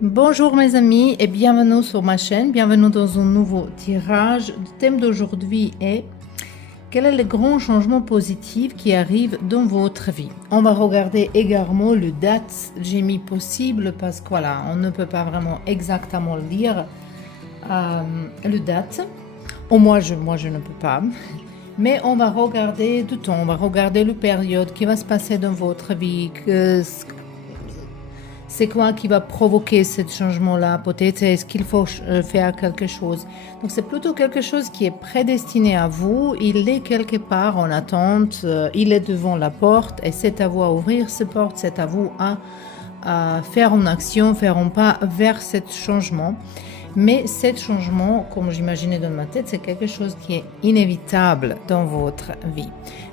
Bonjour mes amis et bienvenue sur ma chaîne, bienvenue dans un nouveau tirage. Le thème d'aujourd'hui est quel est le grand changement positif qui arrive dans votre vie. On va regarder également le date, j'ai mis possible parce que voilà, on ne peut pas vraiment exactement lire le date. Ou moi je ne peux pas. Mais on va regarder du temps, on va regarder la période qui va se passer dans votre vie, c'est quoi qui va provoquer ce changement-là? Peut-être est-ce qu'il faut faire quelque chose. Donc c'est plutôt quelque chose qui est prédestiné à vous. Il est quelque part en attente. Il est devant la porte et c'est à vous à ouvrir cette porte. C'est à vous à faire une action, faire un pas vers ce changement. Mais ce changement, comme j'imaginais dans ma tête, c'est quelque chose qui est inévitable dans votre vie.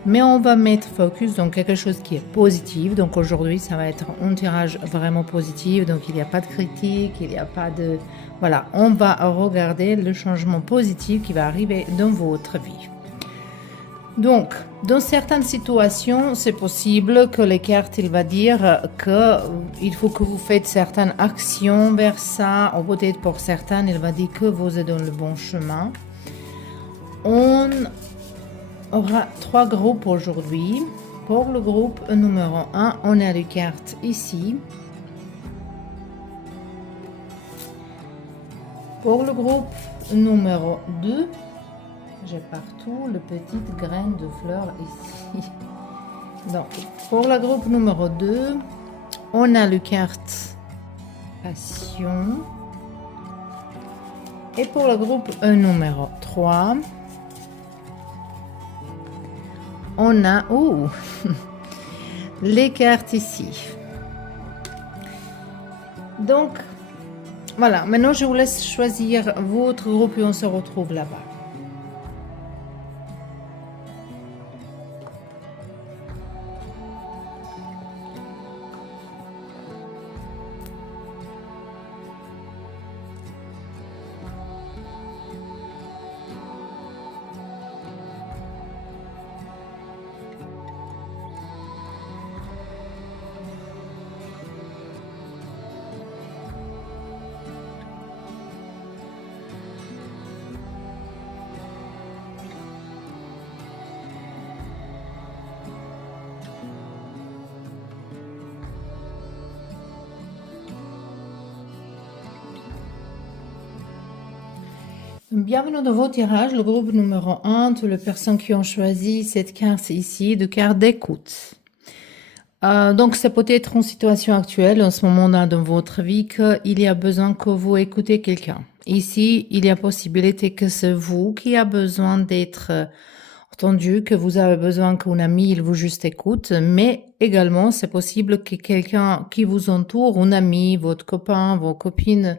Mais on va mettre focus dans quelque chose qui est positif. Donc aujourd'hui, ça va être un tirage vraiment positif. Donc il n'y a pas de critique, il n'y a pas de... Voilà, on va regarder le changement positif qui va arriver dans votre vie. Donc, dans certaines situations, c'est possible que les cartes, il va dire qu'il faut que vous faites certaines actions vers ça, ou peut-être pour certaines, il va dire que vous êtes dans le bon chemin. On aura 3 groupes aujourd'hui. Pour le groupe numéro 1, on a les cartes ici. Pour le groupe numéro 2, j'ai partout le petite graine de fleurs ici. Donc, pour le groupe numéro 2, on a le carte Passion. Et pour le groupe numéro 3, on a les cartes ici. Donc, voilà. Maintenant, je vous laisse choisir votre groupe et on se retrouve là-bas. Bienvenue dans vos tirages, le groupe numéro 1, toutes les personnes qui ont choisi cette carte ici, de carte d'écoute. Donc, c'est peut-être une situation actuelle, en ce moment-là dans votre vie, qu'il y a besoin que vous écoutez quelqu'un. Ici, il y a possibilité que c'est vous qui a besoin d'être entendu, que vous avez besoin qu'un ami, il vous juste écoute, mais également, c'est possible que quelqu'un qui vous entoure, un ami, votre copain, vos copines,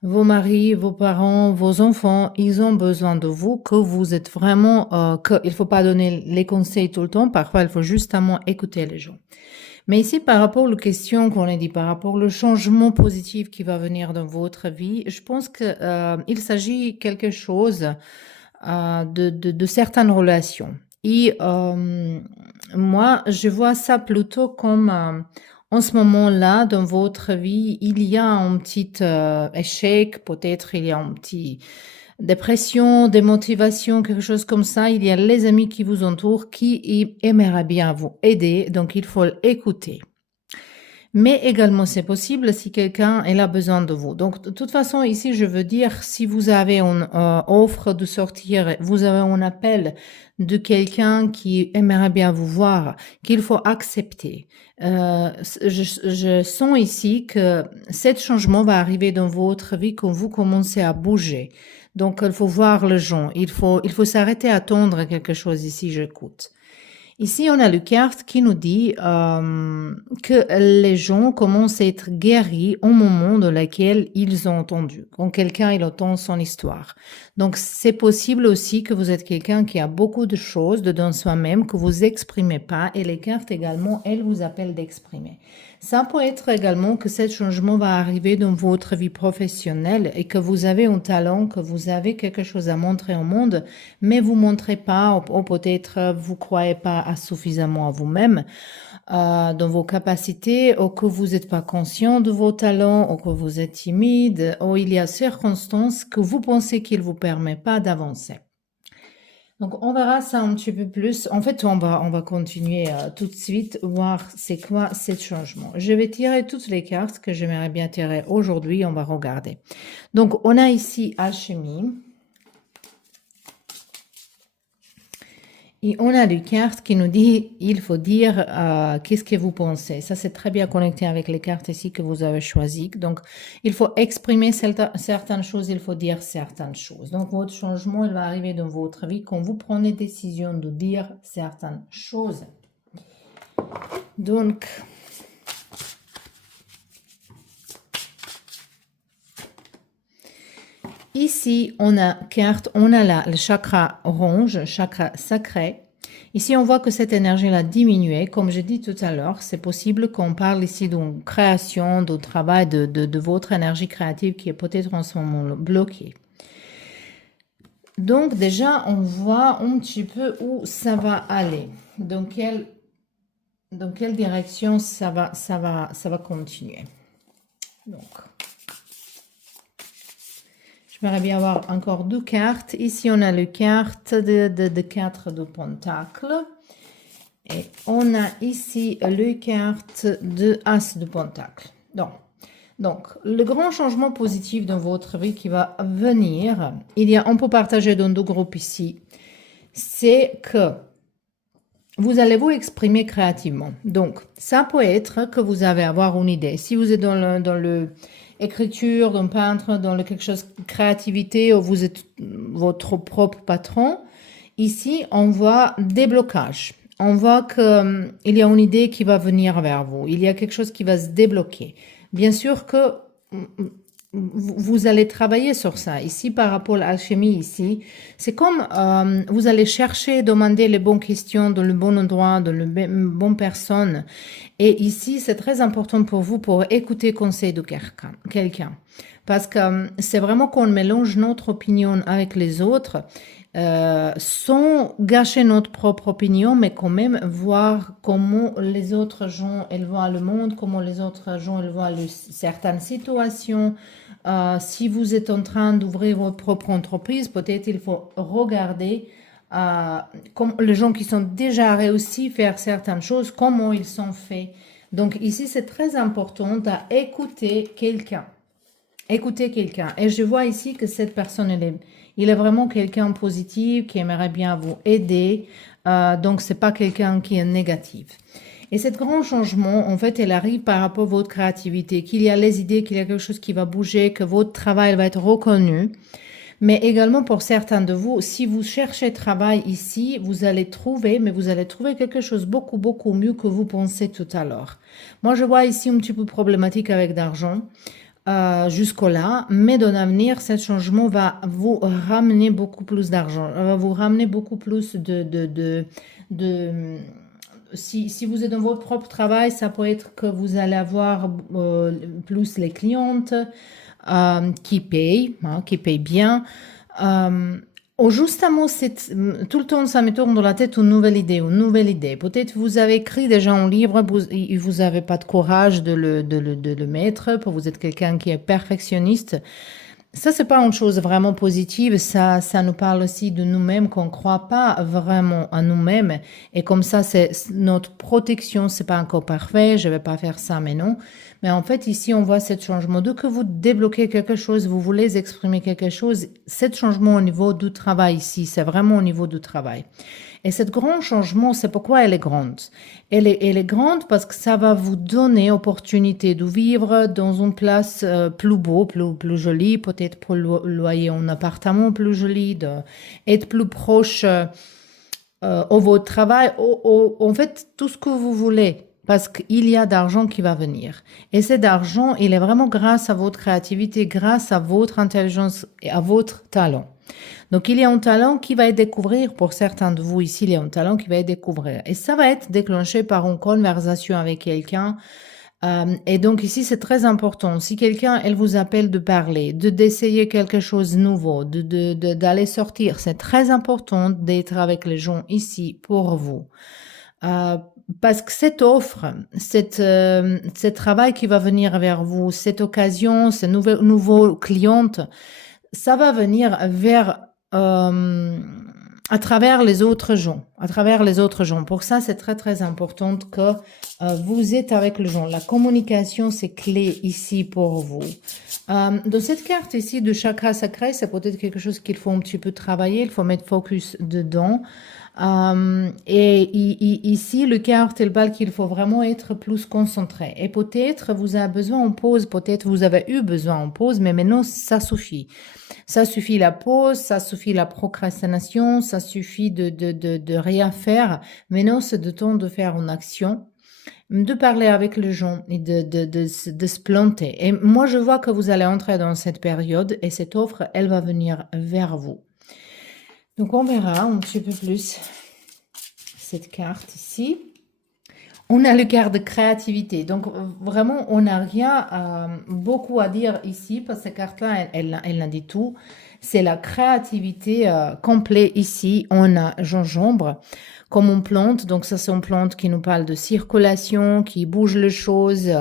vos maris, vos parents, vos enfants, ils ont besoin de vous, que vous êtes vraiment, qu'il faut pas donner les conseils tout le temps, parfois il faut justement écouter les gens. Mais ici, par rapport aux questions qu'on a dit, par rapport au changement positif qui va venir dans votre vie, je pense que il s'agit quelque chose de certaines relations. Et moi, je vois ça plutôt comme en ce moment-là, dans votre vie, il y a un petit échec, peut-être il y a un petit dépression, démotivation, quelque chose comme ça. Il y a les amis qui vous entourent qui aimeraient bien vous aider, donc il faut l'écouter. Mais également, c'est possible si quelqu'un a besoin de vous. Donc, de toute façon, ici, je veux dire, si vous avez une offre de sortir, vous avez un appel de quelqu'un qui aimerait bien vous voir, qu'il faut accepter. Je sens ici que ce changement va arriver dans votre vie quand vous commencez à bouger. Donc, il faut voir le gens. Il faut s'arrêter à attendre quelque chose ici, j'écoute. Ici, on a le carte qui nous dit que les gens commencent à être guéris au moment dans lequel ils ont entendu, quand quelqu'un il entend son histoire. Donc, c'est possible aussi que vous êtes quelqu'un qui a beaucoup de choses dedans soi-même que vous exprimez pas et les cartes également, elles vous appellent d'exprimer. Ça peut être également que ce changement va arriver dans votre vie professionnelle et que vous avez un talent, que vous avez quelque chose à montrer au monde, mais vous montrez pas, ou peut-être vous croyez pas suffisamment à vous-même. dans vos capacités, ou que vous n'êtes pas conscient de vos talents, ou que vous êtes timide, ou il y a circonstances que vous pensez qu'il ne vous permet pas d'avancer. Donc, on verra ça un petit peu plus. En fait, on va continuer tout de suite, voir c'est quoi ces changements. Je vais tirer toutes les cartes que j'aimerais bien tirer aujourd'hui. On va regarder. Donc, on a ici Alchimie. Et on a des cartes qui nous dit, il faut dire qu'est-ce que vous pensez. Ça, c'est très bien connecté avec les cartes ici que vous avez choisies. Donc, il faut exprimer certaines choses, il faut dire certaines choses. Donc, votre changement, il va arriver dans votre vie quand vous prenez décision de dire certaines choses. Donc, ici, on a le chakra orange, chakra sacré. Ici, on voit que cette énergie-là diminué. Comme je dis tout à l'heure, c'est possible qu'on parle ici d'une création, d'un travail de votre énergie créative qui est peut-être en ce moment bloquée. Donc, déjà, on voit un petit peu où ça va aller. Dans quelle direction ça va continuer. Donc, j'aimerais bien avoir encore 2 cartes. Ici, on a le carte de 4 de Pentacle. Et on a ici le carte de As de Pentacle. Donc, le grand changement positif dans votre vie qui va venir, on peut partager dans 2 groupes ici, c'est que vous allez vous exprimer créativement. Donc, ça peut être que vous allez avoir une idée. Si vous êtes dans le écriture, dans le peintre, dans quelque chose de créativité, où vous êtes votre propre patron, ici, on voit des blocages. On voit qu'il y a une idée qui va venir vers vous. Il y a quelque chose qui va se débloquer. Bien sûr que vous allez travailler sur ça. Ici, par rapport à l'alchimie, ici, c'est comme vous allez chercher, demander les bonnes questions dans le bon endroit, dans la bonne personne. Et ici, c'est très important pour vous pour écouter conseil de quelqu'un. Parce que c'est vraiment qu'on mélange notre opinion avec les autres, sans gâcher notre propre opinion, mais quand même voir comment les autres gens elles voient le monde, comment les autres gens elles voient certaines situations. Si vous êtes en train d'ouvrir votre propre entreprise, peut-être il faut regarder comme les gens qui sont déjà réussis à faire certaines choses, comment ils sont faits. Donc ici, c'est très important d'écouter quelqu'un. Écoutez quelqu'un. Et je vois ici que cette personne, il est vraiment quelqu'un positif qui aimerait bien vous aider. Donc, c'est pas quelqu'un qui est négatif. Et ce grand changement, en fait, il arrive par rapport à votre créativité, qu'il y a les idées, qu'il y a quelque chose qui va bouger, que votre travail va être reconnu. Mais également pour certains de vous, si vous cherchez travail ici, vous allez trouver, mais vous allez trouver quelque chose beaucoup, beaucoup mieux que vous pensez tout à l'heure. Moi, je vois ici un petit peu problématique avec d'argent. Jusqu'au-là, mais dans l'avenir, ce changement va vous ramener beaucoup plus d'argent, va vous ramener beaucoup plus si vous êtes dans votre propre travail, ça peut être que vous allez avoir plus les clientes qui payent bien. Justement, tout le temps, ça me tourne dans la tête une nouvelle idée. Peut-être vous avez écrit déjà un livre, vous n'avez pas de courage de le mettre, vous êtes quelqu'un qui est perfectionniste. Ça, c'est pas une chose vraiment positive. Ça nous parle aussi de nous-mêmes, qu'on croit pas vraiment à nous-mêmes. Et comme ça, c'est notre protection. C'est pas encore parfait. Je vais pas faire ça, mais non. Mais en fait, ici, on voit ce changement. Dès que vous débloquez quelque chose, vous voulez exprimer quelque chose, ce changement au niveau du travail ici, c'est vraiment au niveau du travail. Et ce grand changement, c'est pourquoi elle est grande. Elle est grande parce que ça va vous donner opportunité de vivre dans une place plus beau, plus jolie, peut-être pour loyer un appartement plus joli, d'être plus proche au votre travail, en fait, tout ce que vous voulez. Parce qu'il y a d'argent qui va venir. Et cet argent, il est vraiment grâce à votre créativité, grâce à votre intelligence et à votre talent. Donc, il y a un talent qui va être découvert, pour certains de vous ici, il y a un talent qui va être découvert. Et ça va être déclenché par une conversation avec quelqu'un. Et donc, ici, c'est très important. Si quelqu'un, elle vous appelle de parler, d'essayer quelque chose de nouveau, d'aller sortir, c'est très important d'être avec les gens ici pour vous. parce que cette offre, ce travail qui va venir vers vous, cette occasion, ce nouveau cliente, ça va venir vers à travers les autres gens, à travers les autres gens. Pour ça, c'est très très important que vous êtes avec le gens. La communication, c'est clé ici pour vous. Dans cette carte ici de chakra sacré, c'est peut-être quelque chose qu'il faut un petit peu travailler, il faut mettre focus dedans. Et ici, le carte et le bal qu'il faut vraiment être plus concentré. Et peut-être vous avez besoin en pause, peut-être vous avez eu besoin en pause, mais maintenant ça suffit. Ça suffit la pause, ça suffit la procrastination, ça suffit de rien faire. Maintenant, c'est le temps de faire une action, de parler avec les gens et de se planter. Et moi, je vois que vous allez entrer dans cette période et cette offre, elle va venir vers vous. Donc, on verra un petit peu plus cette carte ici. On a le carte de créativité. Donc, vraiment, on n'a rien beaucoup à dire ici parce que cette carte-là, elle dit tout. C'est la créativité complète ici. On a gingembre comme une plante. Donc, ça, c'est une plante qui nous parle de circulation, qui bouge les choses,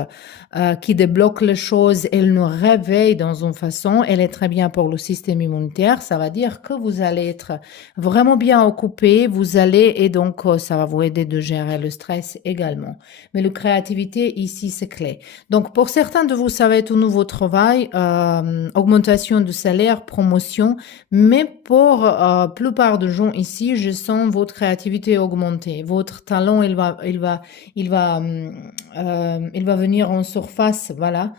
qui débloque les choses. Elle nous réveille dans une façon. Elle est très bien pour le système immunitaire. Ça va dire que vous allez être vraiment bien occupé. Vous allez, et donc, ça va vous aider de gérer le stress également. Mais la créativité, ici, c'est clé. Donc, pour certains de vous, ça va être un nouveau travail, augmentation de salaire, promotion. Mais pour la plupart de gens ici, je sens votre créativité augmenter. Votre talent, il va venir en surface, voilà.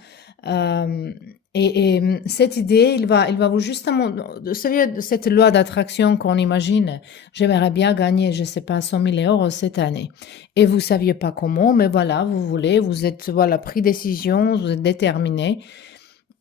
Et cette idée, il va vous justement, vous savez, cette loi d'attraction qu'on imagine, j'aimerais bien gagner, je sais pas, 100 000 € cette année. Et vous saviez pas comment, mais voilà, vous voulez, vous êtes, voilà, pris décision, vous êtes déterminé.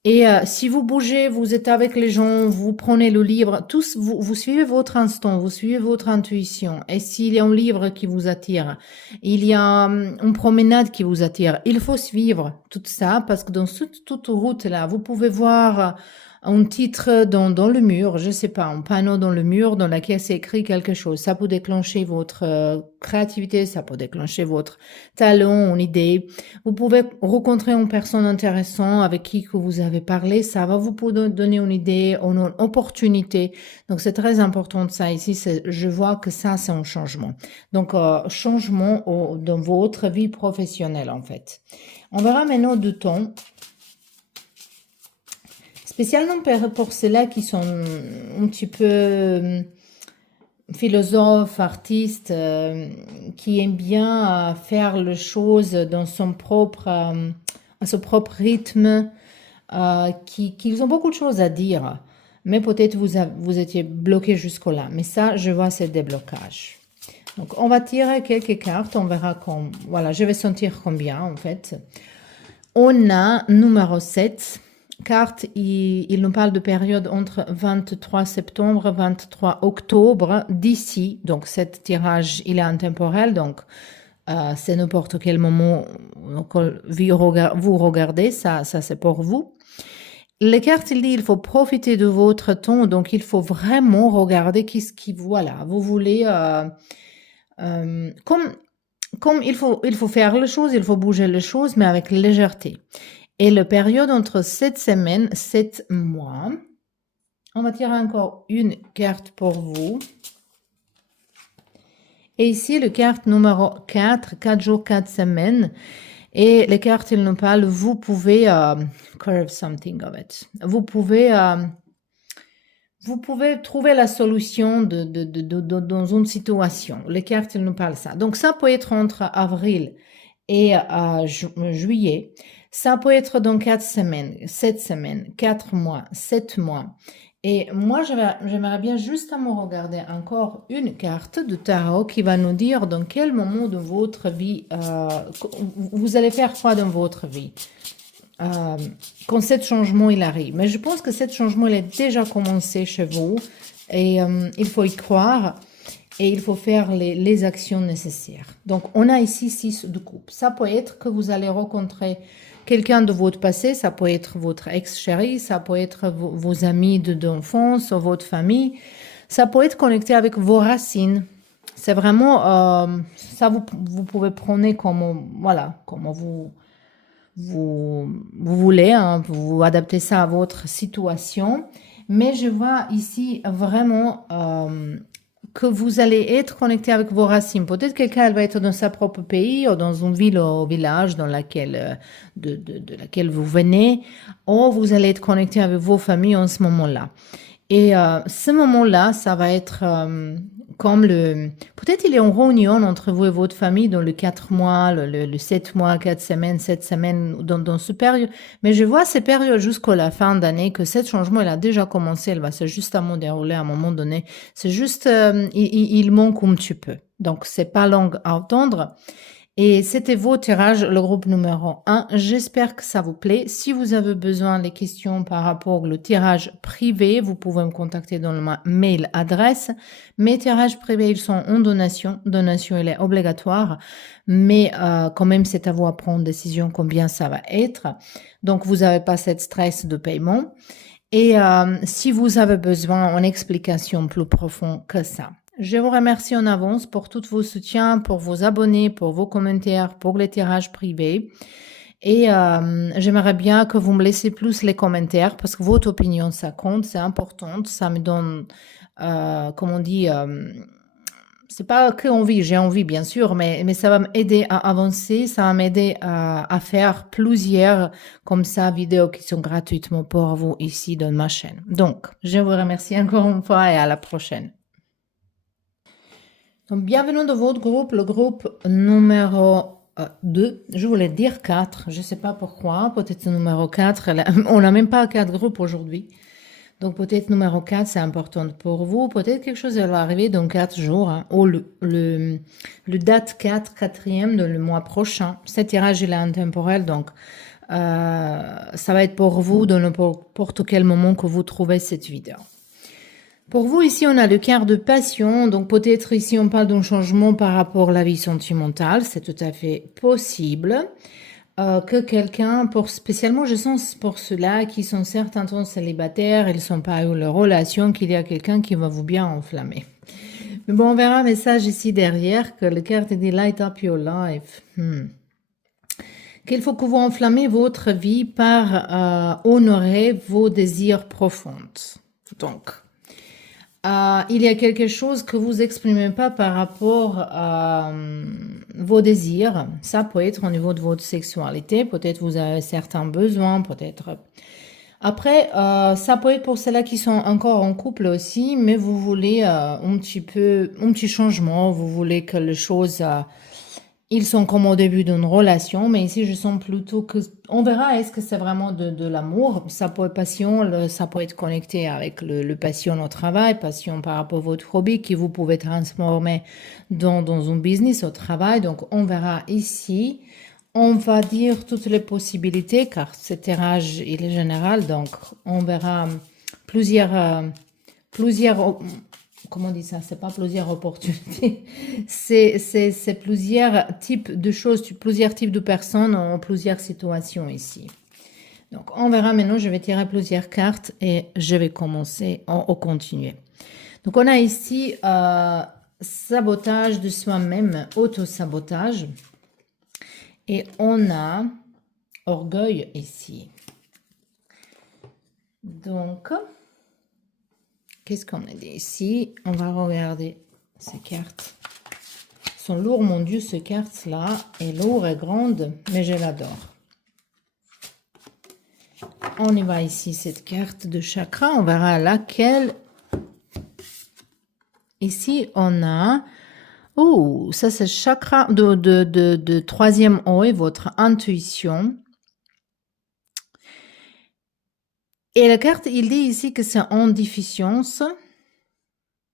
Et si vous bougez, vous êtes avec les gens, vous prenez le livre, tous, vous suivez votre instinct, vous suivez votre intuition. Et s'il y a un livre qui vous attire, il y a une promenade qui vous attire, il faut suivre tout ça parce que dans toute route là, vous pouvez voir un titre dans le mur, je sais pas, un panneau dans le mur dans lequel c'est écrit quelque chose. Ça peut déclencher votre créativité, ça peut déclencher votre talent, une idée. Vous pouvez rencontrer une personne intéressante avec qui que vous avez parlé, ça va vous donner une idée, une opportunité. Donc c'est très important ça ici, je vois que ça c'est un changement. Donc changement dans votre vie professionnelle en fait. On verra maintenant du temps. Spécialement pour ceux-là qui sont un petit peu philosophes, artistes, qui aiment bien faire les choses dans son propre, à son propre rythme, qu'ils ont beaucoup de choses à dire. Mais peut-être vous étiez bloqué jusque-là. Mais ça, je vois, c'est déblocage. Donc, on va tirer quelques cartes. On verra voilà, je vais sentir combien, en fait. On a numéro 7. Carte, il nous parle de période entre 23 septembre et 23 octobre d'ici. Donc, cet tirage, il est intemporel. Donc, c'est n'importe quel moment que vous regardez. Ça c'est pour vous. Les cartes, il dit, il faut profiter de votre temps. Donc, il faut vraiment regarder voilà, vous voulez, comme il faut faire les choses, il faut bouger les choses, mais avec légèreté. Et la période entre 7 semaines, 7 mois. On va tirer encore une carte pour vous. Et ici, le carte numéro 4, 4 jours, 4 semaines. Et les cartes, ils nous parlent, vous pouvez curve something of it. Vous pouvez trouver la solution dans une situation. Les cartes, ils nous parlent ça. Donc, ça peut être entre avril et juillet. Ça peut être dans 4 semaines, 7 semaines, 4 mois, 7 mois. Et moi, j'aimerais bien justement regarder encore une carte de tarot qui va nous dire dans quel moment de votre vie, vous allez faire quoi dans votre vie quand ce changement il arrive. Mais je pense que ce changement il est déjà commencé chez vous et il faut y croire. Et il faut faire les actions nécessaires. Donc, on a ici 6 de coupe. Ça peut être que vous allez rencontrer quelqu'un de votre passé. Ça peut être votre ex-chéri. Ça peut être vos amis d'enfance ou votre famille. Ça peut être connecté avec vos racines. c'est vraiment, ça vous pouvez prendre comme, voilà, comme vous voulez, hein, vous adaptez ça à votre situation. Mais je vois ici vraiment que vous allez être connecté avec vos racines. Peut-être que quelqu'un elle va être dans sa propre pays ou dans une ville ou village dans laquelle, de laquelle vous venez, ou vous allez être connecté avec vos familles en ce moment-là. Et ce moment-là, ça va être comme le... Peut-être il est en réunion entre vous et votre famille dans le 4 mois, le 7 mois, 4 semaines, 7 semaines, dans ce période. Mais je vois ces périodes jusqu'à la fin d'année que ce changement, il a déjà commencé. Elle va se justement dérouler à un moment donné. C'est juste, il manque un petit peu. Donc, c'est pas long à entendre. Et c'était vos tirages, le groupe numéro 1. J'espère que ça vous plaît. Si vous avez besoin des questions par rapport au tirage privé, vous pouvez me contacter dans le mail adresse. Mes tirages privés, ils sont en donation. Donation, elle est obligatoire. Mais quand même, c'est à vous à prendre décision combien ça va être. Donc, vous n'avez pas cette stress de paiement. Et si vous avez besoin d'une explication plus profonde que ça. Je vous remercie en avance pour tous vos soutiens, pour vos abonnés, pour vos commentaires, pour les tirages privés. Et j'aimerais bien que vous me laissiez plus les commentaires parce que votre opinion, ça compte, c'est important. Ça me donne, comme on dit, c'est pas que envie, j'ai envie bien sûr, mais ça va m'aider à avancer, ça va m'aider à faire plusieurs comme ça vidéos qui sont gratuitement pour vous ici dans ma chaîne. Donc, je vous remercie encore une fois et à la prochaine. Donc, bienvenue dans votre groupe, le groupe numéro 2. Je voulais dire 4, je ne sais pas pourquoi, peut-être numéro 4. On n'a même pas 4 groupes aujourd'hui. Donc peut-être numéro 4, c'est important pour vous. Peut-être quelque chose va arriver dans 4 jours, hein, ou le date 4, quatrième de le mois prochain. Ce tirage, il est intemporel, donc ça va être pour vous dans n'importe quel moment que vous trouvez cette vidéo. Pour vous, ici, on a le quart de passion. Donc, peut-être ici, on parle d'un changement par rapport à la vie sentimentale. C'est tout à fait possible. Que quelqu'un, spécialement, je sens pour ceux-là qui sont certains temps célibataires, ils ne sont pas eu leur relation, qu'il y a quelqu'un qui va vous bien enflammer. Mais bon, on verra un message ici derrière que le carte dit Light up your life. Qu'il faut que vous enflammez votre vie par honorer vos désirs profonds. Donc, il y a quelque chose que vous exprimez pas par rapport à vos désirs. Ça peut être au niveau de votre sexualité. Peut-être vous avez certains besoins, peut-être. Après, ça peut être pour ceux-là qui sont encore en couple aussi, mais vous voulez un petit changement. Vous voulez que les choses ils sont comme au début d'une relation, mais ici je sens plutôt que, on verra est-ce que c'est vraiment de l'amour, ça peut être passion, ça peut être connecté avec le passion au travail, passion par rapport à votre hobby qui vous pouvez transformer dans un business au travail, donc on verra ici, on va dire toutes les possibilités car ce tirage il est général, donc on verra plusieurs comment on dit ça, c'est pas plusieurs opportunités, c'est plusieurs types de choses, plusieurs types de personnes en plusieurs situations ici. Donc, on verra maintenant, je vais tirer plusieurs cartes et je vais commencer à continuer. Donc, on a ici sabotage de soi-même, auto-sabotage. Et on a orgueil ici. Donc, qu'est-ce qu'on a dit ici? On va regarder ces cartes. Elles sont lourdes, mon Dieu, ces cartes-là. Et lourde et grande, mais je l'adore. On y va ici, cette carte de chakra. On verra laquelle. Ici, on a... Oh, ça c'est chakra de troisième œil, votre intuition. Et la carte, il dit ici que c'est en déficience,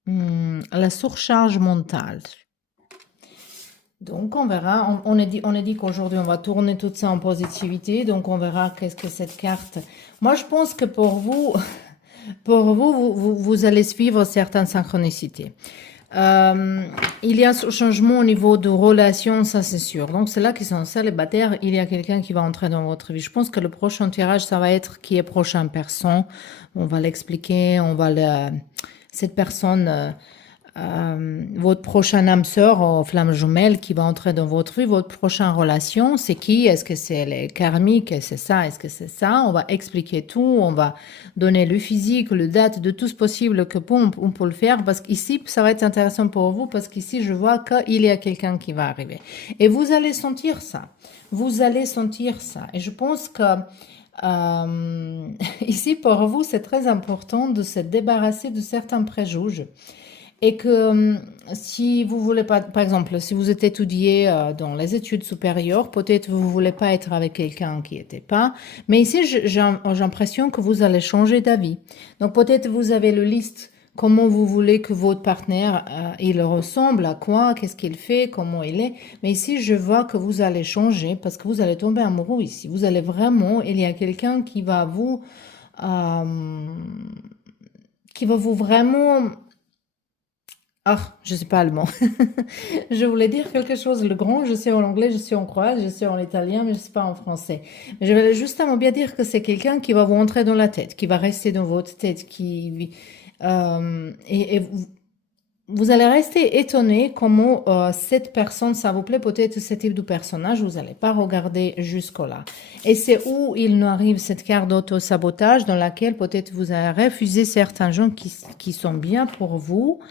la surcharge mentale. Donc, on verra. On a dit qu'aujourd'hui, on va tourner tout ça en positivité. Donc, on verra qu'est-ce que cette carte... Moi, je pense que pour vous, vous allez suivre certaines synchronicités. Il y a ce changement au niveau de relations, ça c'est sûr. Donc, c'est là qu'ils sont célibataires. Il y a quelqu'un qui va entrer dans votre vie. Je pense que le prochain tirage, ça va être qui est prochaine personne. On va l'expliquer. Cette personne... votre prochaine âme sœur ou flamme jumelle qui va entrer dans votre vie, votre prochaine relation, c'est qui? Est-ce que c'est les karmiques? Est-ce que c'est ça? Est-ce que c'est ça? On va expliquer tout, on va donner le physique, le date de tout ce possible que on peut le faire parce qu'ici, ça va être intéressant pour vous parce qu'ici, je vois qu'il y a quelqu'un qui va arriver. Et vous allez sentir ça. Vous allez sentir ça. Et je pense que ici, pour vous, c'est très important de se débarrasser de certains préjugés. Et que si vous voulez pas, par exemple, si vous êtes étudié dans les études supérieures, peut-être vous voulez pas être avec quelqu'un qui n'était pas. Mais ici, j'ai l'impression que vous allez changer d'avis. Donc peut-être vous avez le liste comment vous voulez que votre partenaire il ressemble à quoi, qu'est-ce qu'il fait, comment il est. Mais ici, je vois que vous allez changer parce que vous allez tomber amoureux ici. Vous allez vraiment, il y a quelqu'un euh, qui va vous vraiment. Ah, je sais pas allemand. Je voulais dire quelque chose, le grand, je sais en anglais, je sais en croate, je sais en italien, mais je sais pas en français. Mais je vais justement bien dire que c'est quelqu'un qui va vous entrer dans la tête, qui va rester dans votre tête, et vous allez rester étonné comment cette personne, ça vous plaît peut-être ce type de personnage, vous n'allez pas regarder jusque-là. Et c'est où il nous arrive cette carte d'auto-sabotage dans laquelle peut-être vous allez refuser certains gens qui sont bien pour vous.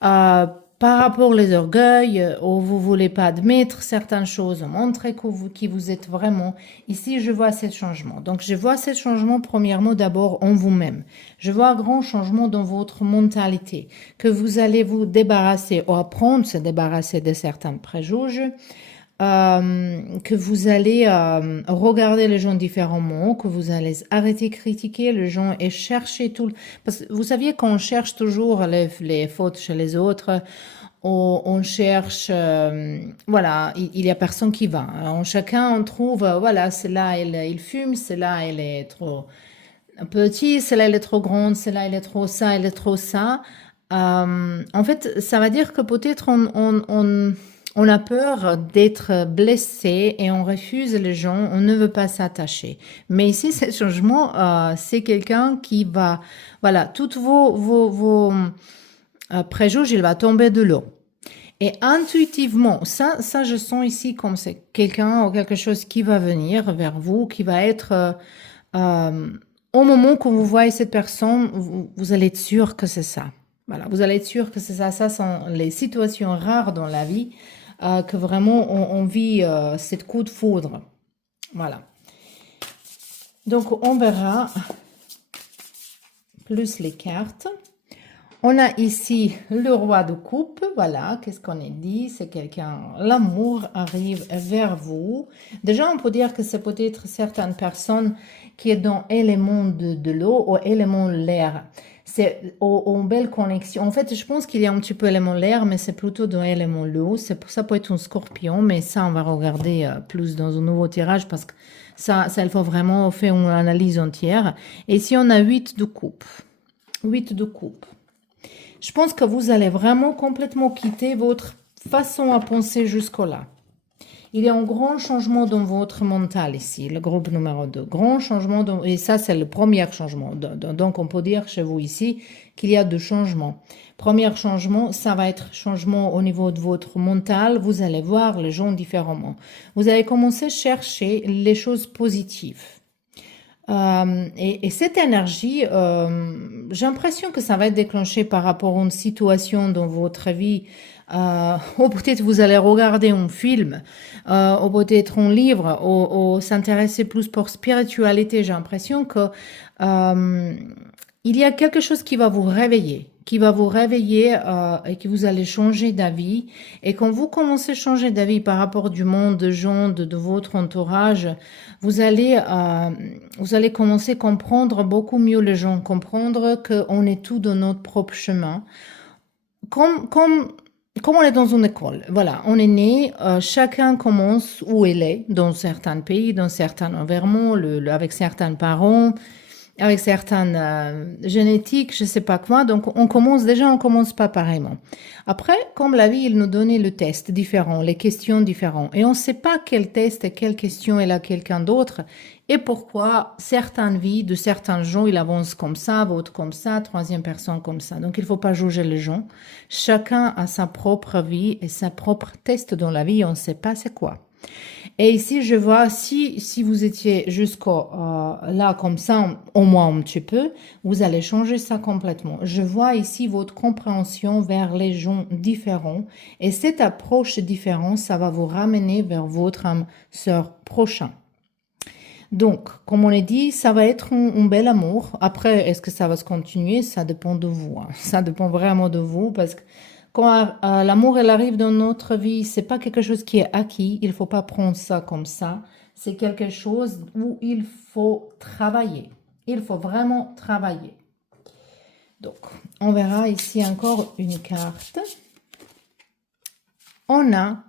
Par rapport aux orgueils, où vous voulez pas admettre certaines choses, montrer qui vous êtes vraiment. Ici, je vois ce changement. Donc, je vois ce changement, premièrement, d'abord en vous-même. Je vois un grand changement dans votre mentalité, que vous allez vous débarrasser, ou apprendre à se débarrasser de certains préjugés, que vous allez regarder les gens différemment, que vous allez arrêter de critiquer les gens et chercher tout. Parce que vous saviez qu'on cherche toujours les fautes chez les autres, on cherche, voilà, il y a personne qui va. En chacun, on trouve, voilà, celle-là, il fume, celle-là, elle est trop petit, celle-là, elle est trop grande, celle-là, elle est trop ça, elle est trop ça. En fait, ça va dire que peut-être on a peur d'être blessé et on refuse les gens, on ne veut pas s'attacher. Mais ici, ce changement, c'est quelqu'un qui va, voilà, toutes vos préjugés, il va tomber de l'eau. Et intuitivement, ça, je sens ici comme c'est quelqu'un ou quelque chose qui va venir vers vous, qui va être, au moment que vous voyez cette personne, vous allez être sûr que c'est ça. Voilà, vous allez être sûr que c'est ça. Ça sont les situations rares dans la vie que vraiment on vit cette coup de foudre. Voilà. Donc on verra plus les cartes. On a ici le roi de coupe, voilà, qu'est-ce qu'on a dit? C'est quelqu'un, l'amour arrive vers vous. Déjà, on peut dire que c'est peut-être certaines personnes qui est dans l'élément de l'eau ou élément l'air. C'est en belle connexion. En fait, je pense qu'il y a un petit peu élément l'air, mais c'est plutôt dans l'élément l'eau. Ça peut être un scorpion, mais ça, on va regarder plus dans un nouveau tirage parce que ça, il faut vraiment faire une analyse entière. Et ici, on a 8 de coupe. 8 de coupe. Je pense que vous allez vraiment complètement quitter votre façon à penser jusque-là. Il y a un grand changement dans votre mental ici, le groupe numéro 2. Grand changement, et ça c'est le premier changement. Donc on peut dire chez vous ici qu'il y a deux changements. Premier changement, ça va être changement au niveau de votre mental. Vous allez voir les gens différemment. Vous allez commencer à chercher les choses positives. Et cette énergie, j'ai l'impression que ça va être déclenché par rapport à une situation dans votre vie, ou peut-être vous allez regarder un film, ou peut-être un livre, ou s'intéresser plus pour spiritualité. J'ai l'impression que il y a quelque chose qui va vous réveiller, et que vous allez changer d'avis. Et quand vous commencez à changer d'avis par rapport du monde, de gens, de votre entourage, vous allez commencer à comprendre beaucoup mieux les gens, comprendre qu'on est tout dans notre propre chemin. Comme on est dans une école, voilà, on est né, chacun commence où il est, dans certains pays, dans certains environnements, avec certains parents. avec certaines génétiques, je sais pas quoi. Donc, on commence pas pareillement. Après, comme la vie, il nous donnait le test différent, les questions différentes. Et on ne sait pas quel test et quelle question est là quelqu'un d'autre et pourquoi certaines vies de certains gens, ils avancent comme ça, d'autres comme ça, troisième personne comme ça. Donc, il faut pas juger les gens. Chacun a sa propre vie et sa propre test dans la vie. On ne sait pas c'est quoi. Et ici, je vois, si vous étiez jusqu'au là comme ça, au moins un petit peu, vous allez changer ça complètement. Je vois ici votre compréhension vers les gens différents. Et cette approche différente, ça va vous ramener vers votre âme sœur prochain. Donc, comme on a dit, ça va être un bel amour. Après, est-ce que ça va se continuer? Ça dépend de vous, hein. Ça dépend vraiment de vous parce que quand l'amour elle arrive dans notre vie, c'est pas quelque chose qui est acquis. Il faut pas prendre ça comme ça. C'est quelque chose où il faut travailler. Il faut vraiment travailler. Donc, on verra ici encore une carte. On a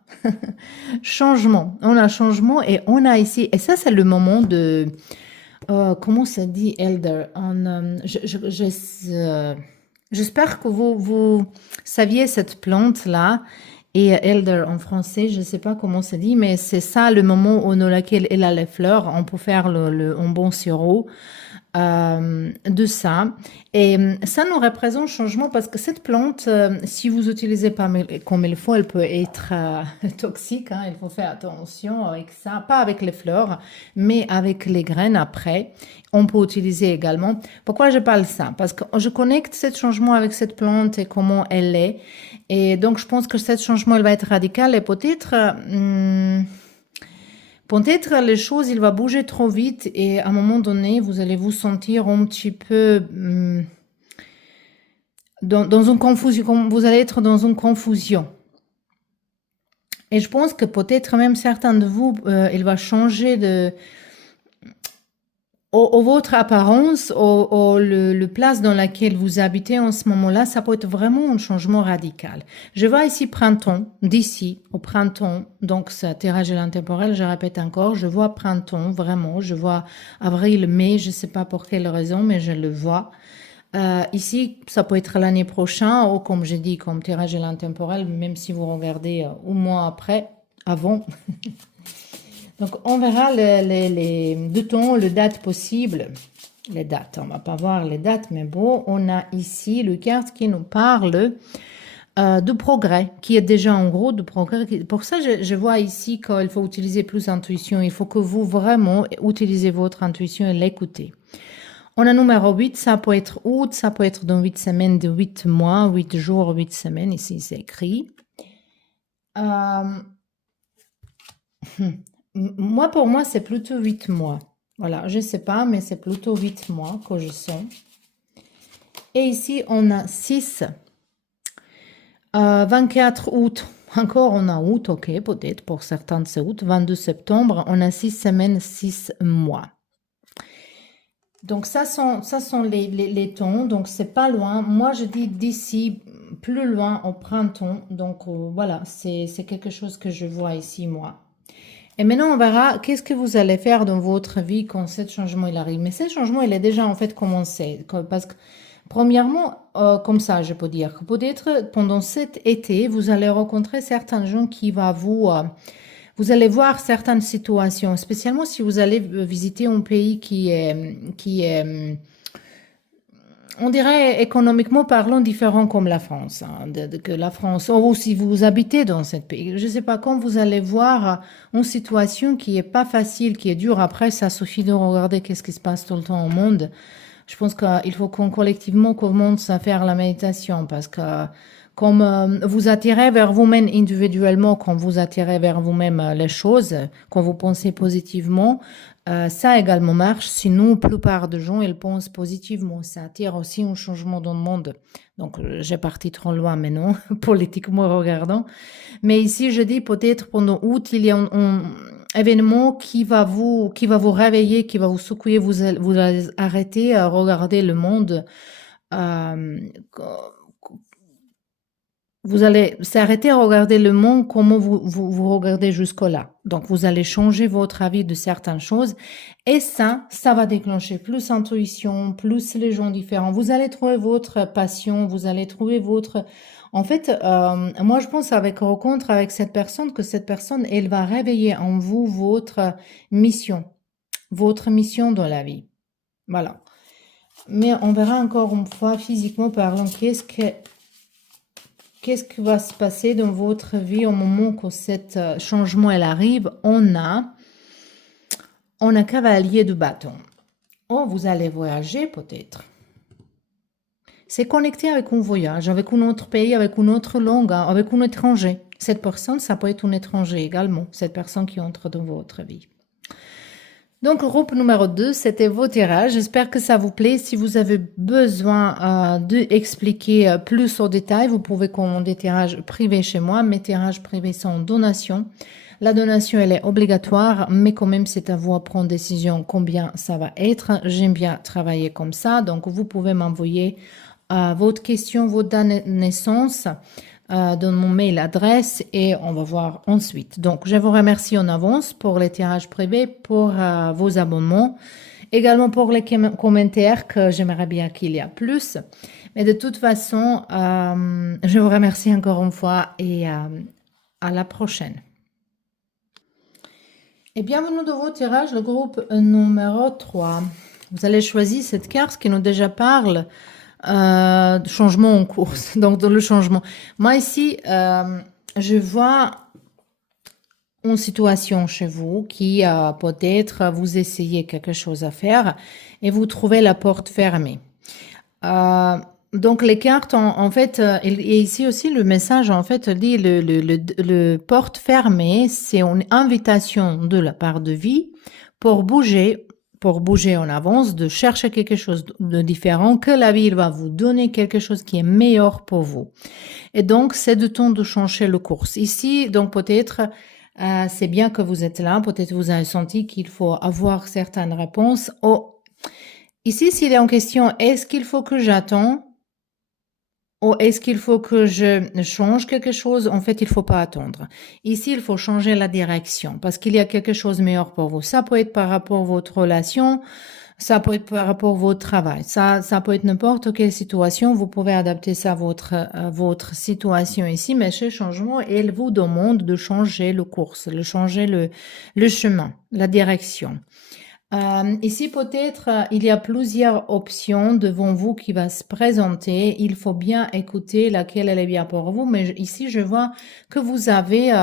changement. On a changement et on a ici, et ça c'est le moment de, comment ça dit, elder? J'espère que vous saviez cette plante-là. Et elder en français, je ne sais pas comment ça dit, mais c'est ça le moment dans lequel elle a les fleurs. On peut faire un bon sirop de ça. Et ça nous représente changement parce que cette plante, si vous utilisez pas comme il faut, elle peut être toxique. Hein, il faut faire attention avec ça, pas avec les fleurs, mais avec les graines après. On peut utiliser également. Pourquoi je parle ça? Parce que je connecte ce changement avec cette plante et comment elle est. Et donc, je pense que ce changement, elle va être radical et peut-être les choses, il va bouger trop vite et à un moment donné, vous allez vous sentir un petit peu dans une confusion, vous allez être dans une confusion. Et je pense que peut-être même certains de vous, il va changer votre apparence, le place dans laquelle vous habitez en ce moment-là, ça peut être vraiment un changement radical. Je vois ici printemps, d'ici au printemps, donc ça tirage intemporel, je répète encore, je vois printemps, vraiment, je vois avril, mai, je ne sais pas pour quelle raison, mais je le vois. Ici, ça peut être l'année prochaine, ou comme j'ai dit, comme tirage intemporel, même si vous regardez au mois après, avant. Donc, on verra les deux temps, les dates possibles. Les dates, on ne va pas voir les dates, mais bon, on a ici le carte qui nous parle de progrès, qui est déjà en gros de progrès. Pour ça, je vois ici qu'il faut utiliser plus d'intuition. Il faut que vous vraiment utilisez votre intuition et l'écoutez. On a numéro 8, ça peut être août, ça peut être dans 8 semaines, de 8 mois, 8 jours, 8 semaines, ici c'est écrit. Moi, pour moi, c'est plutôt 8 mois. Voilà, je ne sais pas, mais c'est plutôt 8 mois que je sens. Et ici, on a 6. 24 août. Encore, on a août, ok, peut-être pour certains c'est août. 22 septembre, on a 6 semaines, 6 mois. Donc, ça sont les temps. Donc, c'est pas loin. Moi, je dis d'ici, plus loin, au printemps. Donc, voilà, c'est quelque chose que je vois ici, moi. Et maintenant, on verra qu'est-ce que vous allez faire dans votre vie quand ce changement il arrive. Mais ce changement, il est déjà en fait commencé. Parce que, premièrement, comme ça, je peux dire que peut-être pendant cet été, vous allez rencontrer certains gens qui vont vous allez voir certaines situations, spécialement si vous allez visiter un pays qui est on dirait économiquement parlant différent comme la France, hein, que la France, ou si vous habitez dans ce pays. Je ne sais pas, quand vous allez voir une situation qui est pas facile, qui est dure, après ça suffit de regarder qu'est-ce qui se passe tout le temps au monde. Je pense qu'il faut qu'on collectivement commence à faire la méditation parce que comme vous attirez vers vous-même individuellement, quand vous attirez vers vous-même les choses, quand vous pensez positivement, ça également marche. Sinon, la plupart des gens, ils pensent positivement. Ça attire aussi un changement dans le monde. Donc, j'ai parti trop loin maintenant, politiquement regardant. Mais ici, je dis peut-être pendant août, il y a un événement qui va vous réveiller, qui va vous secouer, vous allez arrêter à regarder le monde. euh, vous allez s'arrêter à regarder le monde comme vous regardez jusque-là. Donc, vous allez changer votre avis de certaines choses et ça va déclencher plus intuition, plus les gens différents. Vous allez trouver votre passion, vous allez trouver votre... En fait, moi, je pense avec rencontre avec cette personne que cette personne, elle va réveiller en vous votre mission dans la vie. Voilà. Mais on verra encore une fois, physiquement parlant, qu'est-ce qui va se passer dans votre vie au moment que cet changement elle arrive? On a cavalier de bâton. Oh, vous allez voyager peut-être. C'est connecté avec un voyage, avec un autre pays, avec une autre langue, hein, avec un étranger. Cette personne, ça peut être un étranger également, cette personne qui entre dans votre vie. Donc, groupe numéro 2, c'était vos tirages. J'espère que ça vous plaît. Si vous avez besoin d'expliquer plus en détail, vous pouvez commander des tirages privés chez moi. Mes tirages privés sont en donation. La donation, elle est obligatoire, mais quand même, c'est à vous à prendre décision combien ça va être. J'aime bien travailler comme ça. Donc, vous pouvez m'envoyer votre question, votre date de naissance dans mon mail adresse et on va voir ensuite. Donc, je vous remercie en avance pour les tirages privés, pour vos abonnements, également pour les commentaires que j'aimerais bien qu'il y a plus. Mais de toute façon, je vous remercie encore une fois et à la prochaine. Et bienvenue dans vos tirages, le groupe numéro 3. Vous allez choisir cette carte qui nous déjà parle de changement en course, donc dans le changement. Moi ici, je vois une situation chez vous qui peut-être vous essayez quelque chose à faire et vous trouvez la porte fermée. Donc les cartes, en fait, et ici aussi le message, en fait, dit le porte fermée, c'est une invitation de la part de vie pour bouger en avance, de chercher quelque chose de différent, que la vie va vous donner quelque chose qui est meilleur pour vous. Et donc, c'est le temps de changer le cours. Ici, donc peut-être, c'est bien que vous êtes là, peut-être vous avez senti qu'il faut avoir certaines réponses. Oh, ici, s'il est en question, est-ce qu'il faut que j'attends? Ou est-ce qu'il faut que je change quelque chose? En fait, il faut pas attendre. Ici, il faut changer la direction parce qu'il y a quelque chose de meilleur pour vous. Ça peut être par rapport à votre relation, ça peut être par rapport à votre travail. Ça peut être n'importe quelle situation. Vous pouvez adapter ça à votre situation ici, mais ce changement, il vous demande de changer le cours, de changer le chemin, la direction. Ici, peut-être, il y a plusieurs options devant vous qui va se présenter. Il faut bien écouter laquelle elle est bien pour vous. Mais ici, je vois que vous avez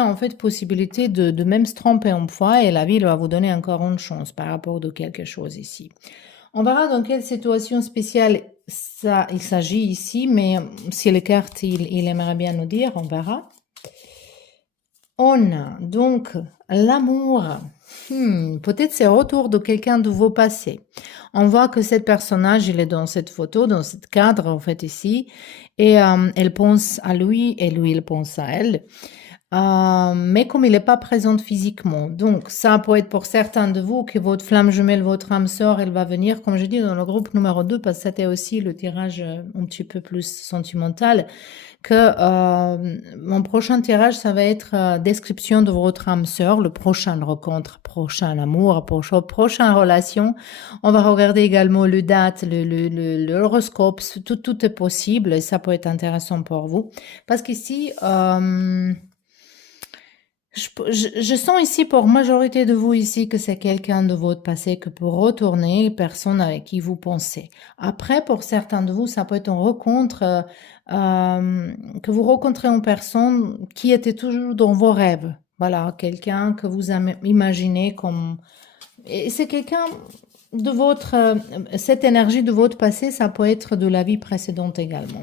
en fait possibilité de même se tromper une fois et la vie va vous donner encore une chance par rapport de quelque chose ici. On verra dans quelle situation spéciale il s'agit ici, mais si les cartes, il aimerait bien nous dire, on verra. On a donc l'amour. Peut-être c'est retour de quelqu'un de vos passés. On voit que cet personnage, il est dans cette photo, dans ce cadre, en fait, ici. Et elle pense à lui et lui, il pense à elle. Mais comme il n'est pas présent physiquement. Donc, ça peut être pour certains de vous que votre flamme jumelle, votre âme sœur, elle va venir, comme je dis, dans le groupe numéro 2, parce que c'était aussi le tirage un petit peu plus sentimental, que mon prochain tirage, ça va être description de votre âme sœur, le prochain rencontre, prochain amour, prochaine relation. On va regarder également le date, l'horoscope, tout est possible et ça peut être intéressant pour vous. Parce qu'ici, je sens ici pour majorité de vous ici que c'est quelqu'un de votre passé que pour retourner, personne avec qui vous pensez. Après, pour certains de vous, ça peut être une rencontre, que vous rencontrez une personne qui était toujours dans vos rêves. Voilà, quelqu'un que vous imaginez comme... Et c'est quelqu'un de votre... cette énergie de votre passé, ça peut être de la vie précédente également.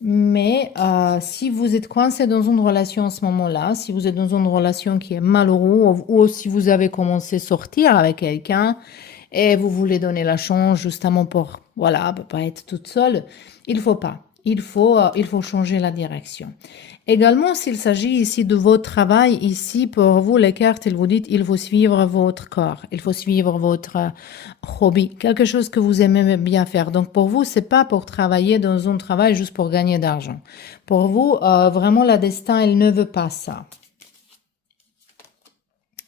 Mais si vous êtes coincé dans une relation en ce moment-là, si vous êtes dans une relation qui est malheureuse ou si vous avez commencé à sortir avec quelqu'un et vous voulez donner la chance justement pour, voilà, pas être toute seule, il faut pas. il faut changer la direction. Également, s'il s'agit ici de votre travail, ici, pour vous, les cartes, ils vous disent, il faut suivre votre corps, il faut suivre votre hobby, quelque chose que vous aimez bien faire. Donc, pour vous, c'est pas pour travailler dans un travail juste pour gagner d'argent. Pour vous, vraiment, la destin, elle ne veut pas ça.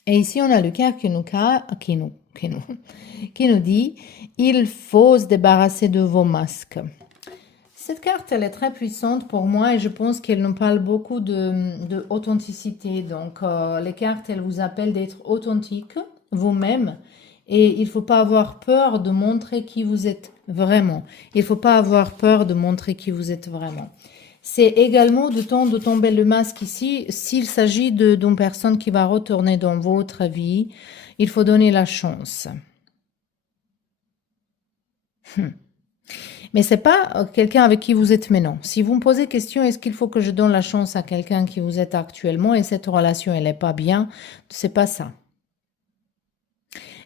Et ici, on a le cœur qui nous dit, il faut se débarrasser de vos masques. Cette carte, elle est très puissante pour moi et je pense qu'elle nous parle beaucoup de authenticité. Donc, les cartes, elles vous appellent d'être authentique, vous-même. Et il ne faut pas avoir peur de montrer qui vous êtes vraiment. Il ne faut pas avoir peur de montrer qui vous êtes vraiment. C'est également du temps de tomber le masque ici. S'il s'agit d'une personne qui va retourner dans votre vie, il faut donner la chance. Mais c'est pas quelqu'un avec qui vous êtes maintenant. Si vous me posez question, est-ce qu'il faut que je donne la chance à quelqu'un qui vous êtes actuellement et cette relation, elle n'est pas bien, c'est pas ça.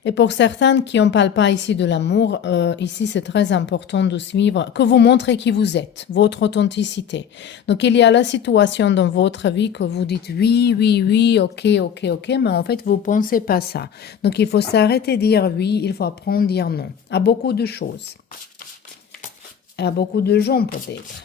Et pour certaines qui n'en parlent pas ici de l'amour, ici c'est très important de suivre, que vous montrez qui vous êtes, votre authenticité. Donc il y a la situation dans votre vie que vous dites oui, oui, oui, ok, mais en fait vous pensez pas ça. Donc il faut s'arrêter de dire oui, il faut apprendre à dire non à beaucoup de choses. À beaucoup de gens peut-être.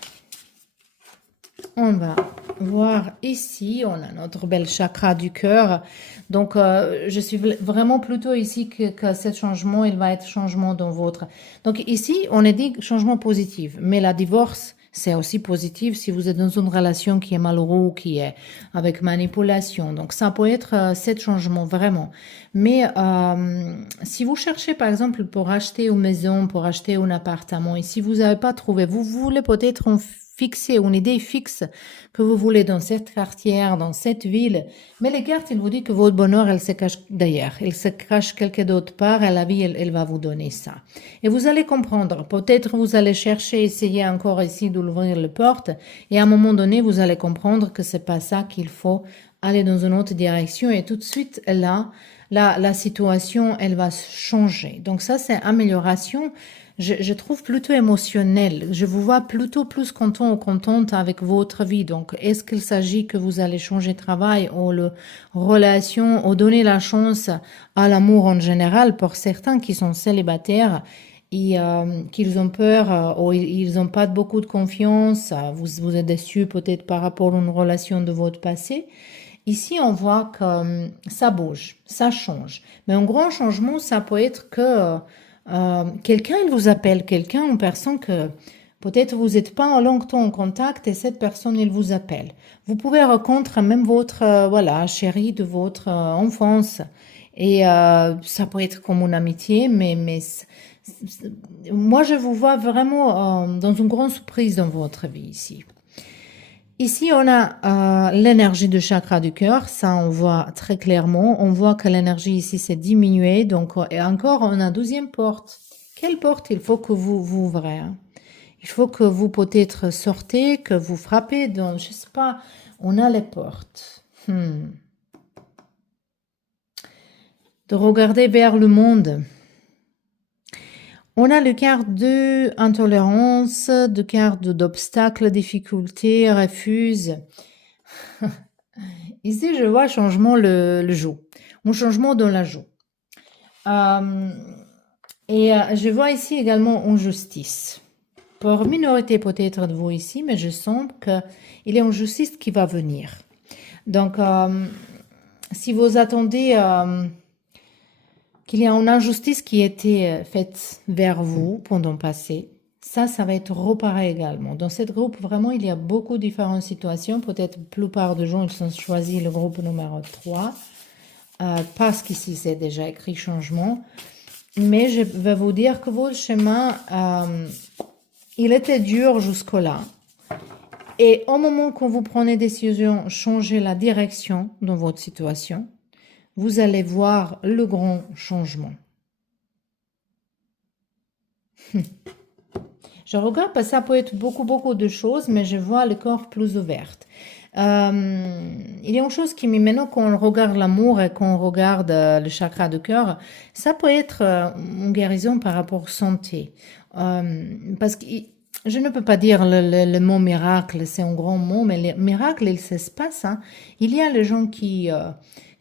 On va voir ici, on a notre bel chakra du cœur. Donc, je suis vraiment plutôt ici que ce changement, il va être changement dans votre... Donc ici, on est dit changement positif, mais la divorce, c'est aussi positif si vous êtes dans une relation qui est malheureuse, qui est avec manipulation. Donc, ça peut être ce changement vraiment. Mais si vous cherchez, par exemple, pour acheter une maison, pour acheter un appartement, et si vous n'avez pas trouvé, vous voulez peut-être fixer une idée fixe que vous voulez dans cette quartier, dans cette ville. Mais les cartes, ils vous disent que votre bonheur, elle se cache d'ailleurs. Elle se cache quelque d'autre part et la vie, elle va vous donner ça. Et vous allez comprendre. Peut-être vous allez chercher, essayer encore ici d'ouvrir la porte. Et à un moment donné, vous allez comprendre que c'est pas ça qu'il faut aller dans une autre direction. Et tout de suite, là, la situation, elle va changer. Donc ça, c'est amélioration. Je trouve plutôt émotionnel. Je vous vois plutôt plus content ou contente avec votre vie. Donc, est-ce qu'il s'agit que vous allez changer de travail ou la relation ou donner la chance à l'amour en général pour certains qui sont célibataires et qu'ils ont peur ou ils n'ont pas beaucoup de confiance. Vous êtes déçus peut-être par rapport à une relation de votre passé. Ici, on voit que ça bouge, ça change. Mais un grand changement, ça peut être que quelqu'un, il vous appelle, quelqu'un, une personne que peut-être vous n'êtes pas en longtemps en contact et cette personne, il vous appelle. Vous pouvez rencontrer même votre, voilà, chérie de votre enfance. Et ça peut être comme une amitié, mais moi, je vous vois vraiment dans une grande surprise dans votre vie ici. Ici, on a l'énergie du chakra du cœur, ça on voit très clairement. On voit que l'énergie ici s'est diminuée, donc et encore on a 12e porte. Quelle porte il faut que vous ouvrez hein? Il faut que vous peut-être sortez, que vous frappez dans, je sais pas, on a les portes. De regarder vers le monde. On a le carte de intolérance, de carte d'obstacles, difficultés, refuse. Ici, je vois changement le jour, un changement dans la joue. Je vois ici également injustice. Pour minorité peut-être de vous ici, mais je sens qu'il y a une justice qui va venir. Donc, si vous attendez qu'il y a une injustice qui a été faite vers vous pendant le passé, ça va être reparé également. Dans cette groupe, vraiment, il y a beaucoup de différentes situations. Peut-être la plupart des gens, ils ont choisi le groupe numéro 3, parce qu'ici, c'est déjà écrit changement. Mais je vais vous dire que votre chemin, il était dur jusque-là. Et au moment où vous prenez décision, changer la direction dans votre situation, vous allez voir le grand changement. Je regarde parce que ça peut être beaucoup de choses, mais je vois le corps plus ouvert. Il y a une chose qui maintenant quand on regarde l'amour et qu'on regarde le chakra du cœur, ça peut être une guérison par rapport à la santé. Parce que je ne peux pas dire le mot miracle, c'est un grand mot, mais le miracle, il se passe, hein. Il y a les gens qui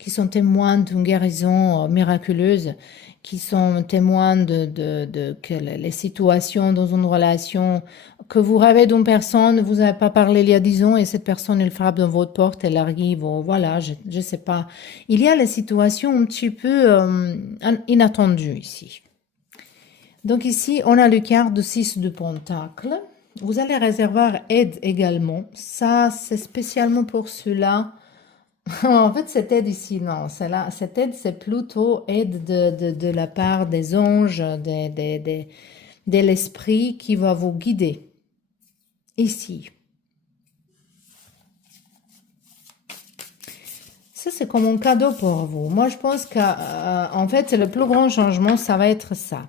sont témoins d'une guérison miraculeuse, qui sont témoins de que les situations dans une relation, que vous rêvez d'une personne, vous n'avez pas parlé il y a 10 ans et cette personne, elle frappe dans votre porte, elle arrive, ou voilà, je sais pas. Il y a les situations un petit peu inattendues ici. Donc ici, on a le quart de 6 de pentacle. Vous allez réservoir aide également. Ça, c'est spécialement pour ceux-là. En fait, cette aide ici, non. Cette aide, c'est plutôt aide de la part des anges, de l'esprit qui va vous guider. Ici. Ça, c'est comme un cadeau pour vous. Moi, je pense qu'en fait, le plus grand changement, ça va être ça.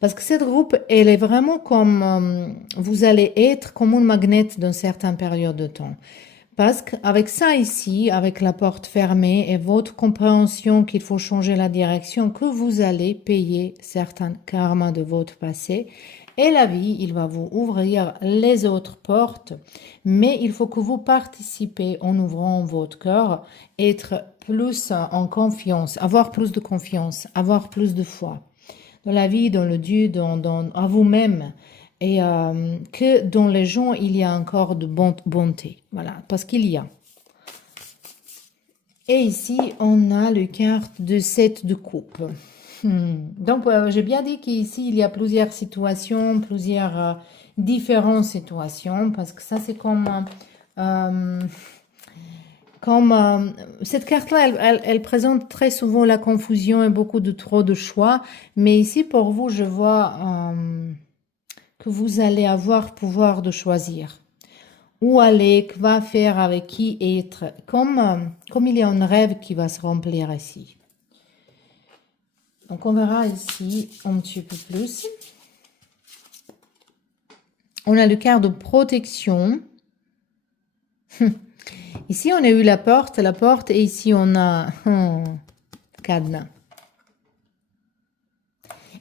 Parce que cette groupe, elle est vraiment comme, vous allez être comme un magnet dans certaines périodes de temps. Parce qu'avec ça ici, avec la porte fermée et votre compréhension qu'il faut changer la direction, que vous allez payer certains karmas de votre passé. Et la vie, il va vous ouvrir les autres portes, mais il faut que vous participez en ouvrant votre cœur, être plus en confiance, avoir plus de confiance, avoir plus de foi dans la vie, dans le Dieu, à vous-même. Et que dans les gens, il y a encore de bonté. Voilà, parce qu'il y a. Et ici, on a le carte de 7 de coupe. Donc, j'ai bien dit qu'ici, il y a plusieurs situations, plusieurs différentes situations, parce que ça, c'est comme cette carte-là, elle présente très souvent la confusion et beaucoup de trop de choix. Mais ici, pour vous, je vois que vous allez avoir pouvoir de choisir. Où aller, quoi faire, avec qui être. Comme il y a un rêve qui va se remplir ici. Donc, on verra ici un petit peu plus. On a le quart de protection. Ici, on a eu la porte, et ici, on a cadenas.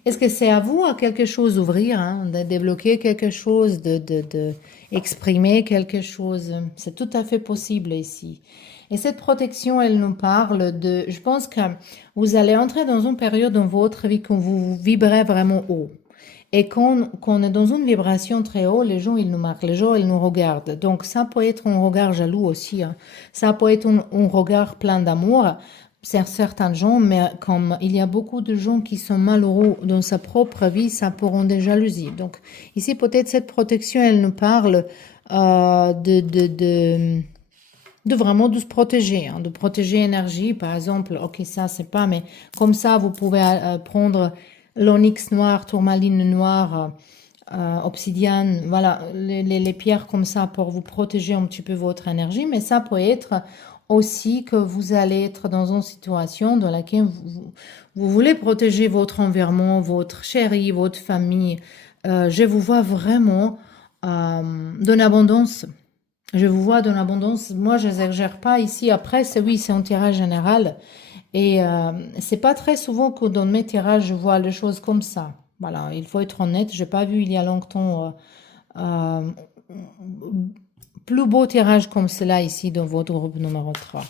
Est-ce que c'est à vous à quelque chose d'ouvrir, hein, de débloquer quelque chose, de exprimer quelque chose? C'est tout à fait possible ici. Et cette protection, elle nous parle de... Je pense que vous allez entrer dans une période dans votre vie où vous vibrez vraiment haut. Et quand on est dans une vibration très haut, les gens, ils nous marquent, les gens, ils nous regardent. Donc, ça peut être un regard jaloux aussi. Hein. Ça peut être un regard plein d'amour. C'est certains gens, mais comme il y a beaucoup de gens qui sont malheureux dans sa propre vie, ça pourront des jalousies. Donc, ici, peut-être cette protection, elle nous parle de vraiment de se protéger, hein, de protéger l'énergie. Par exemple, ok, ça, c'est pas, mais comme ça, vous pouvez prendre l'onyx noir, tourmaline noire, obsidiane, voilà, les pierres comme ça pour vous protéger un petit peu votre énergie, mais ça peut être aussi que vous allez être dans une situation dans laquelle vous voulez protéger votre environnement, votre chéri, votre famille. Je vous vois vraiment dans l'abondance. Je vous vois dans l'abondance. Moi, je n'exagère pas ici. Après, c'est un tirage général. Et c'est pas très souvent que dans mes tirages, je vois les choses comme ça. Voilà, il faut être honnête. Je n'ai pas vu il y a longtemps plus beau tirage comme cela ici dans votre groupe numéro 3.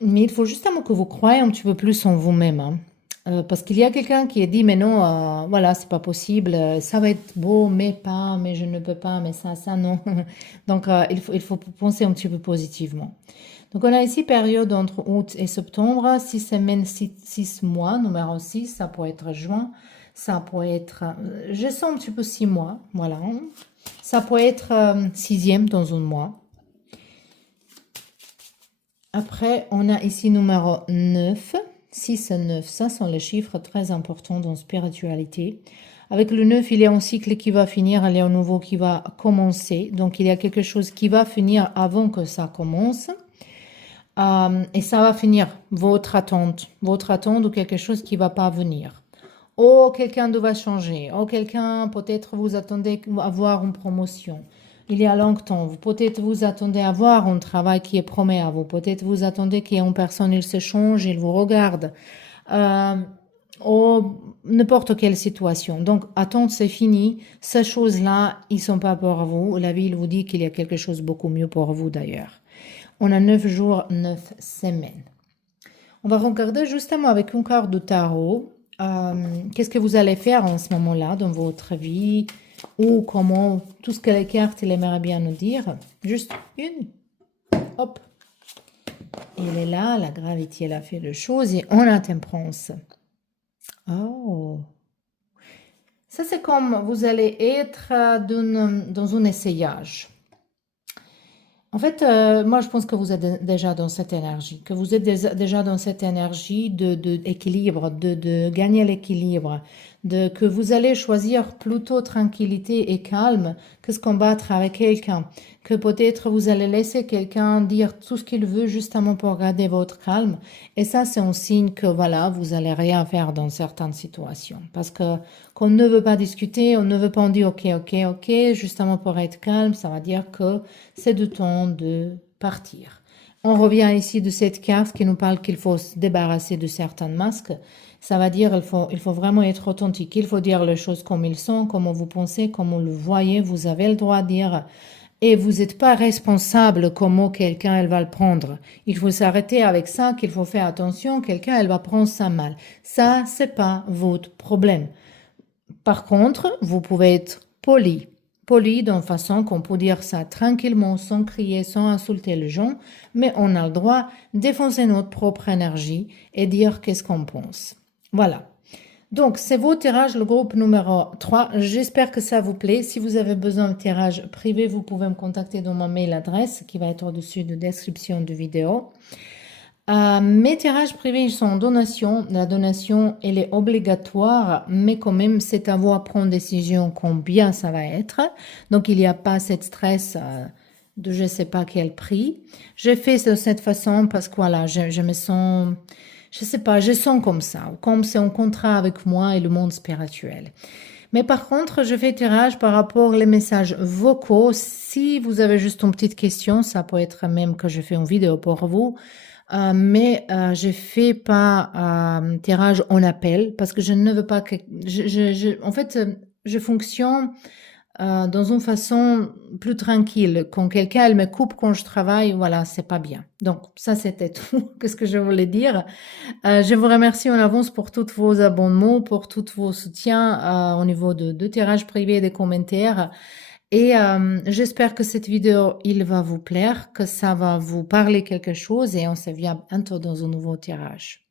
Mais il faut justement que vous croyez un petit peu plus en vous-même. Hein. Parce qu'il y a quelqu'un qui a dit, mais non, voilà, c'est pas possible, ça va être beau, mais je ne peux pas, mais ça, non. Donc, il faut penser un petit peu positivement. Donc, on a ici période entre août et septembre, 6 semaines, 6 mois, numéro 6, ça pourrait être juin, ça pourrait être, je sens un petit peu 6 mois, voilà. Ça pourrait être 6e dans un mois. Après, on a ici numéro 9, 6 et 9, ça sont les chiffres très importants dans la spiritualité. Avec le 9, il y a un cycle qui va finir, il y a un nouveau qui va commencer. Donc, il y a quelque chose qui va finir avant que ça commence. Et ça va finir votre attente ou quelque chose qui va pas venir. Oh, quelqu'un doit changer. Oh, quelqu'un, peut-être vous attendez à avoir une promotion. Il y a longtemps, peut-être vous attendez à avoir un travail qui est promis à vous. Peut-être vous attendez qu'il y ait une personne, il se change, il vous regarde. Oh, n'importe quelle situation. Donc, attendre, c'est fini. Ces choses-là, ils sont pas pour vous. La vie, il vous dit qu'il y a quelque chose de beaucoup mieux pour vous d'ailleurs. On a 9 jours, 9 semaines. On va regarder justement avec une carte de tarot. Qu'est-ce que vous allez faire en ce moment-là dans votre vie ou comment, tout ce que les cartes il aimerait bien nous dire. Juste une. Hop. Elle est là, la gravité, elle a fait les choses et on a temperance. Oh. Ça, c'est comme vous allez être dans un essayage. En fait, moi, je pense que vous êtes déjà dans cette énergie, que vous êtes déjà dans cette énergie d'équilibre, de gagner l'équilibre, que vous allez choisir plutôt tranquillité et calme que se combattre avec quelqu'un, que peut-être vous allez laisser quelqu'un dire tout ce qu'il veut justement pour garder votre calme. Et ça, c'est un signe que voilà, vous allez rien faire dans certaines situations. Parce que qu'on ne veut pas discuter, on ne veut pas en dire ok, justement pour être calme, ça va dire que c'est du temps de partir. On revient ici de cette carte qui nous parle qu'il faut se débarrasser de certains masques. Ça va dire il faut vraiment être authentique. Il faut dire les choses comme ils sont, comme vous pensez, comme vous le voyez. Vous avez le droit de dire. Et vous n'êtes pas responsable comment quelqu'un elle va le prendre. Il faut s'arrêter avec ça, qu'il faut faire attention. Quelqu'un elle va prendre ça mal. Ça, c'est pas votre problème. Par contre, vous pouvez être poli. Poli d'une façon qu'on peut dire ça tranquillement, sans crier, sans insulter les gens, mais on a le droit de défoncer notre propre énergie et dire qu'est-ce qu'on pense. Voilà. Donc, c'est vos tirages, le groupe numéro 3. J'espère que ça vous plaît. Si vous avez besoin de tirage privé, vous pouvez me contacter dans ma mail adresse qui va être au-dessus de la description de vidéo. Mes tirages privés ils sont en donation. La donation, elle est obligatoire, mais quand même, c'est à vous à prendre décision combien ça va être. Donc, il n'y a pas cette stress de je ne sais pas quel prix. J'ai fait de cette façon parce que voilà, je me sens, je sais pas, je sens comme ça, comme c'est un contrat avec moi et le monde spirituel. Mais par contre, je fais tirage par rapport aux messages vocaux. Si vous avez juste une petite question, ça peut être même que je fais une vidéo pour vous. Mais je fais pas tirage en appel parce que je ne veux pas que en fait je fonctionne dans une façon plus tranquille. Quand quelqu'un elle me coupe quand je travaille, voilà, c'est pas bien. Donc ça c'était tout. Qu'est-ce que je voulais dire? Je vous remercie en avance pour tous vos abonnements, pour tous vos soutiens au niveau de tirage privé et des commentaires. Et j'espère que cette vidéo, il va vous plaire, que ça va vous parler quelque chose et on se vient bientôt dans un nouveau tirage.